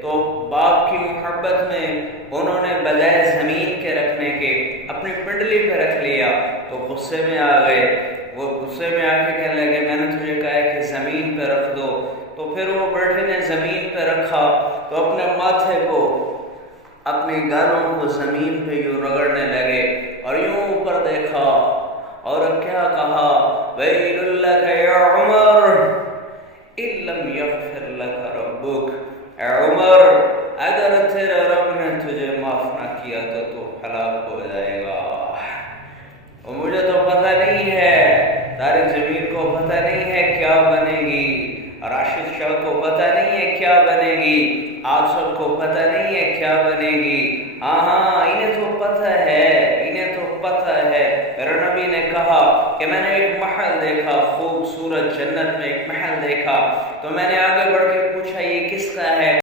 تو باپ کی محبت میں انہوں نے بجائے زمین کے رکھنے کے اپنی پنڈلی پہ رکھ لیا، تو غصے میں آ گئے۔ وہ غصے میں آ کے کہنے لگے میں نے تجھے کہا ہے کہ زمین پہ رکھ دو، تو پھر وہ بیٹے نے زمین پہ رکھا تو اپنے ماتھے کو، اپنی گالوں کو زمین پہ یوں رگڑنے لگے اور یوں اوپر دیکھا اور کیا کہا، ویل لک یا عمر ان لم یغفر لک ربک، اے عمر اگر تیرے رب نے تجھے معاف نہ کیا تو ہلاک ہو جائے گا۔ اور مجھے تو پتہ نہیں ہے، طارق ضمیر کو پتہ نہیں ہے کیا بنے گی، راشد شاہ کو پتہ نہیں ہے کیا بنے گی، آپ سب کو پتہ نہیں ہے کیا بنے گی۔ ہاں انہیں تو پتہ ہے، انہیں تو پتہ ہے۔ میرے نبی نے کہا کہ میں نے ایک محل دیکھا، خوبصورت جنت میں ایک محل دیکھا، تو میں نے آگے بڑھ کے